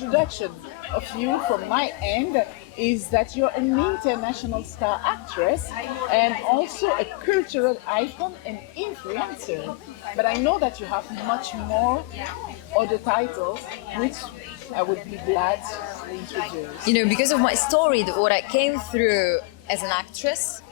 introduction of you from my end is that you're an international star actress and also a cultural icon and influencer. But I know that you have much more other titles, which I would be glad to introduce. You know, because of my story, what I came through as an actress,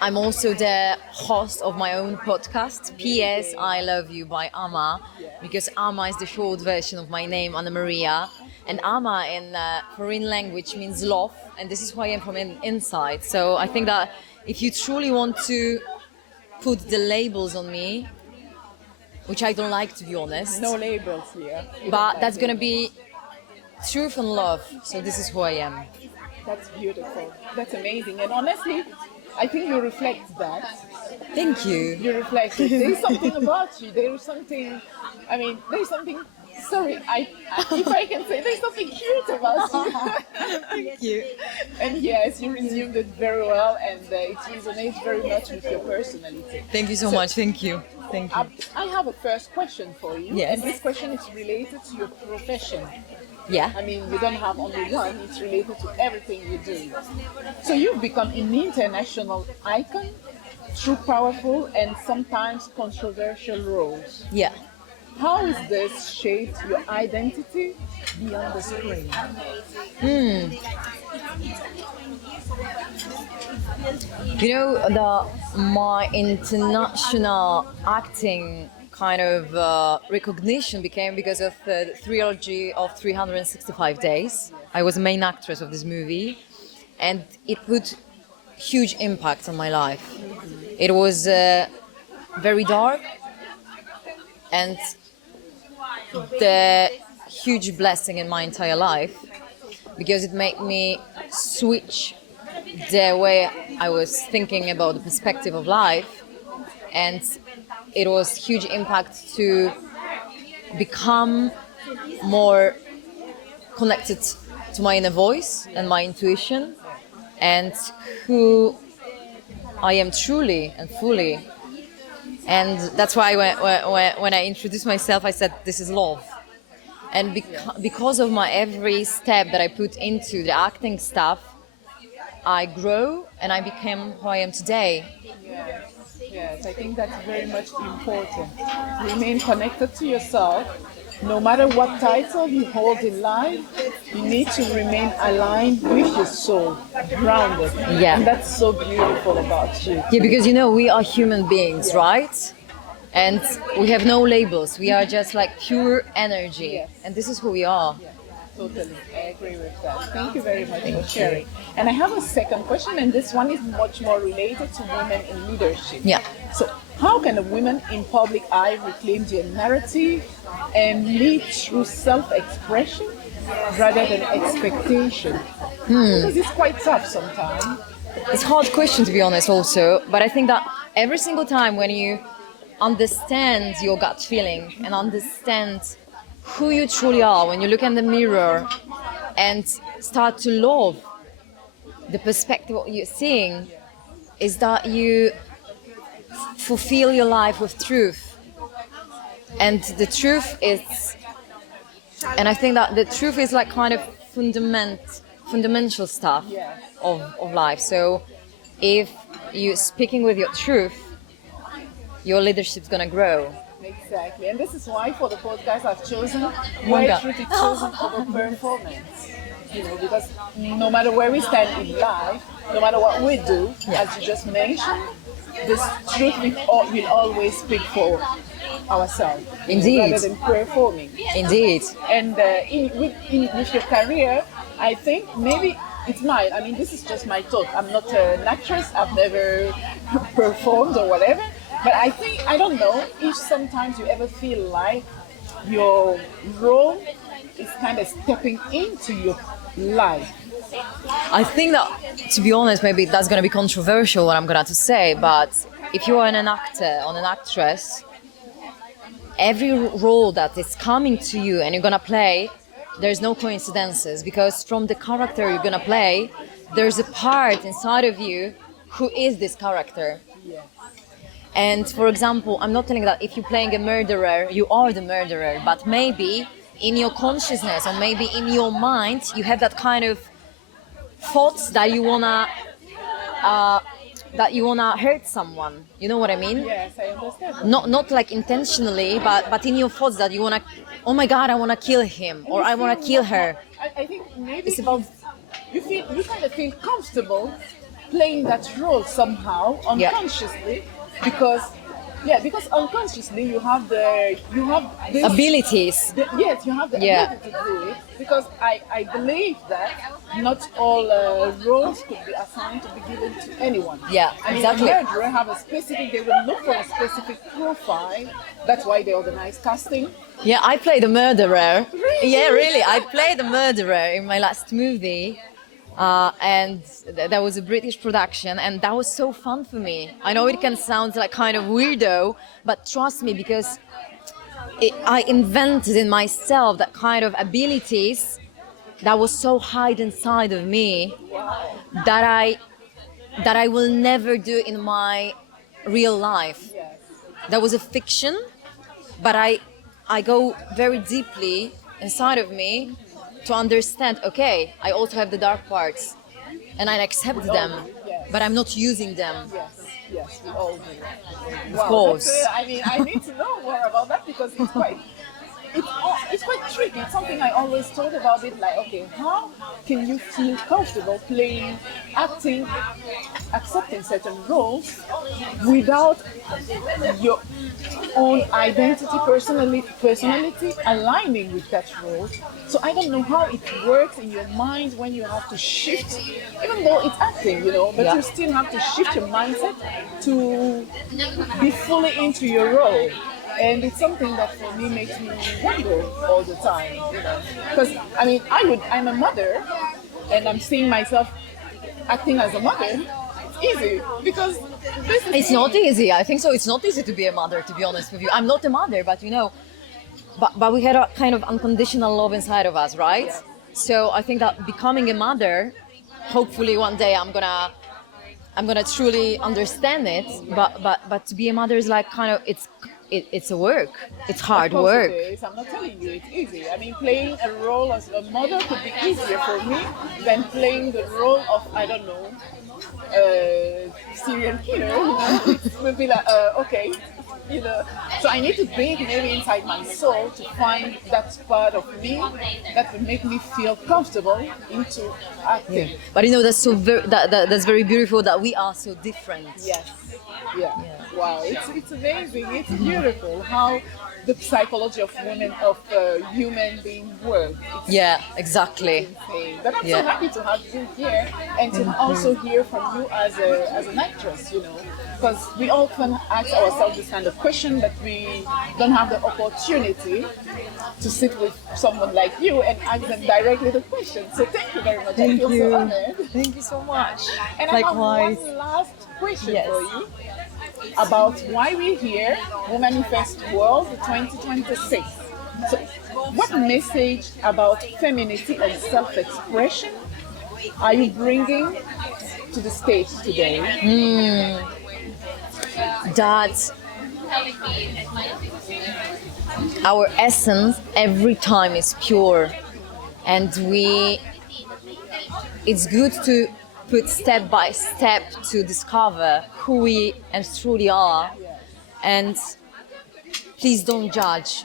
I'm also the host of my own podcast, P.S. I Love You by Ama, because Ama is the short version of my name, Anna Maria. And Ama in foreign language means love, and this is who I am from inside. So I think that if you truly want to put the labels on me, which I don't like, to be honest. No labels here. But that's going to be truth and love. So this is who I am. That's beautiful. That's amazing. And honestly, I think you reflect that. Thank you. You reflect it. There's something about you. There's something, there's something, sorry, if I can say, there's something cute about you. Thank you. And yes, you resumed it very well, and it resonates very much with your personality. Thank you so much. Thank you. Thank you. I have a first question for you. Yes. And this question is related to your profession. Yeah. You don't have only one, it's related to everything you do. So you've become an international icon through powerful and sometimes controversial roles. Yeah. How has this shaped your identity beyond the screen? You know, my international acting kind of recognition became because of the trilogy of 365 Days. I was the main actress of this movie, and it put huge impact on my life. It was very dark, and the huge blessing in my entire life, because it made me switch the way I was thinking about the perspective of life, and it was huge impact to become more connected to my inner voice and my intuition and who I am truly and fully. And that's why when I introduced myself, I said, this is love. And because of my every step that I put into the acting stuff, I grow and I became who I am today. Yes, I think that's very much important. Remain connected to yourself. No matter what title you hold in life, you need to remain aligned with your soul, grounded. Yeah. And that's so beautiful about you. Yeah, because you know, we are human beings, right? And we have no labels. We are just like pure energy. Yes. And this is who we are. Yeah, totally. I agree with that. Thank you very much for sharing. And I have a second question, and this one is much more related to women in leadership. Yeah. So, how can a woman in public eye reclaim their narrative and lead through self-expression rather than expectation? Because it's quite tough sometimes. It's a hard question, to be honest, also. But I think that every single time when you understand your gut feeling and understand who you truly are, when you look in the mirror and start to love the perspective of what you're seeing, is that you fulfill your life with truth. And the truth is, and I think that the truth is like kind of fundamental stuff of life. So if you're speaking with your truth, your leadership's gonna grow. Exactly, and this is why for the podcast I've chosen why truth is chosen over performance. Because no matter where we stand in life, no matter what we do, as you just mentioned, this truth will always speak for ourselves. Indeed. Rather than performing. Indeed. And with your career, I think maybe it's mine. This is just my thought. I'm not an actress. I've never performed or whatever. But I don't know if sometimes you ever feel like your role is kind of stepping into your life. I think that, to be honest, maybe that's going to be controversial what I'm going to say, but if you are an actor or an actress, every role that is coming to you and you're going to play, there's no coincidences, because from the character you're going to play, there's a part inside of you who is this character. Yes. And for example, I'm not telling that if you're playing a murderer, you are the murderer, but maybe in your consciousness or maybe in your mind you have that kind of thoughts that you wanna hurt someone. You know what I mean? Yes, I understand. Not like intentionally, but in your thoughts that you wanna, oh my God, I wanna kill him or I wanna kill her. I think maybe It's about you kind of feel comfortable playing that role somehow unconsciously because unconsciously you have this abilities. yes, you have the ability to do it because I believe that not all roles could be assigned to be given to anyone. Yeah, I mean, exactly. a murderer have a specific, they will look for a specific profile. That's why they organize casting. Yeah, I played a murderer. Really? Yeah, really. I played a murderer in my last movie. And that was a British production, and that was so fun for me. I know it can sound like kind of weirdo, but trust me, because I invented in myself that kind of abilities that was so hide inside of me that I will never do in my real life. Yes. That was a fiction, but I go very deeply inside of me to understand, okay, I also have the dark parts and I accept them, Yes. but I'm not using them. Yes, we all do. Of course. I mean, I need to know more about that because it's quite tricky. It's something I always thought about it like, okay, how can you feel comfortable playing, acting, accepting certain roles without your own identity, personality aligning with that role? So I don't know how it works in your mind when you have to shift, even though it's acting, but you still have to shift your mindset to be fully into your role. And it's something that for me makes me wonder all the time, because I mean, I'm a mother, and I'm seeing myself acting as a mother. It's easy because It's not easy. I think so. It's not easy to be a mother, to be honest with you. I'm not a mother, but but we had a kind of unconditional love inside of us, right? Yeah. So I think that becoming a mother, hopefully one day I'm gonna truly understand it. But to be a mother is like kind of it's a work. It's hard Of course work. it is. I'm not telling you it's easy. I mean, playing a role as a mother could be easier for me than playing the role of, I don't know, serial killer. It will be like, okay, So I need to dig maybe inside my soul to find that part of me that will make me feel comfortable into acting. But that's so that's very beautiful that we are so different. Yes. Yeah. Wow. It's amazing. It's beautiful how the psychology of women, of human being works. Yeah, exactly. Insane. But I'm so happy to have you here and to also hear from you as an actress, because we often ask ourselves this kind of question, but we don't have the opportunity to sit with someone like you and ask them directly the question. So thank you very much. I feel so honored. Thank you so much. And Likewise. I have one last question for you about why we're here, Womanifest World 2026. So, what message about femininity and self-expression are you bringing to the stage today? That our essence every time is pure, and it's good to put step by step to discover who we and truly are. And please don't judge.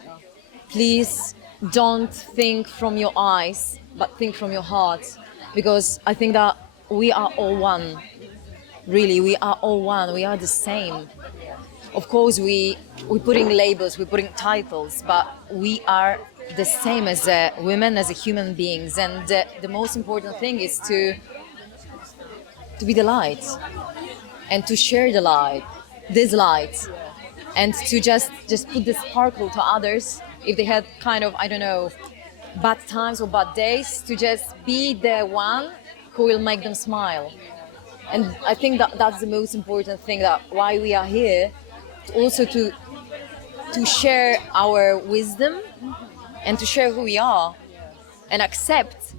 Please don't think from your eyes, but think from your heart, because I think that we are all one. Really, we are all one. We are the same. Of course, we're putting labels, we're putting titles, but we are the same as women, as human beings. And the most important thing is to be the light and to share this light, and to just put the sparkle to others if they had kind of, I don't know, bad times or bad days, to just be the one who will make them smile. And I think that that's the most important thing, that why we are here, also to share our wisdom and to share who we are and accept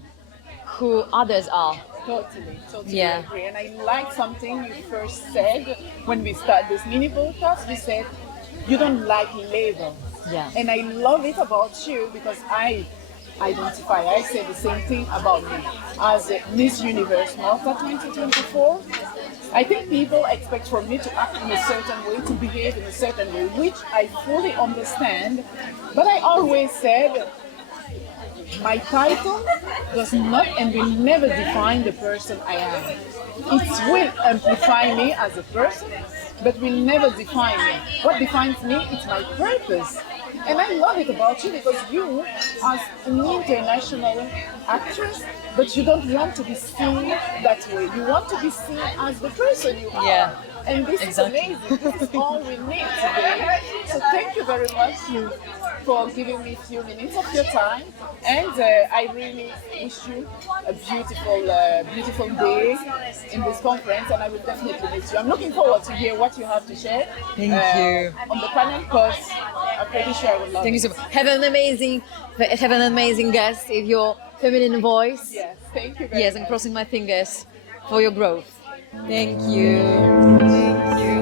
who others are. Totally agree. And I like something you first said when we started this mini podcast. You said you don't like labels. Yeah. And I love it about you because I say the same thing about me. As Miss Universe Malta 2024, I think people expect from me to act in a certain way, to behave in a certain way, which I fully understand. But I always said my title does not and will never define the person I am. It will amplify me as a person, but will never define me. What defines me is my purpose. And I love it about you because you, as an international actress, but you don't want to be seen that way. You want to be seen as the person you are. Yeah. And this Exactly. is amazing. This is all we need today. So thank you very much for giving me a few minutes of your time. And I really wish you a beautiful day in this conference. And I will definitely miss you. I'm looking forward to hear what you have to share. Thank you. On the panel, because I'm pretty sure I will love Thank you it. so much. Have an amazing guest with your feminine voice. Yes, thank you very Yes, much. I'm crossing my fingers for your growth. Thank you. Thank you.